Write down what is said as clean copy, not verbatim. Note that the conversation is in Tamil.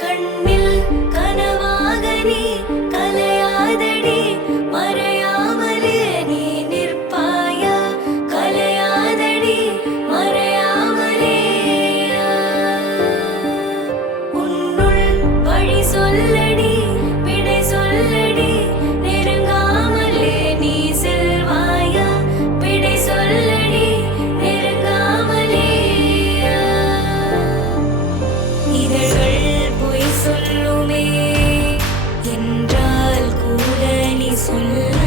கண்ணில் கனவாக நீ கலையாதடி மறையாமலே நீ நிற்பாயா கலையாதடி மறையாமலே உன்னுள் வழி சொல்லடி விடை சொல்லடி நெருங்காமலே நீ செல்வாயா விடை சொல்லடி நெருங்காமலே இதழ்கள் பொய் சொல்லுமே என்றால் கூட நீ சொல்ல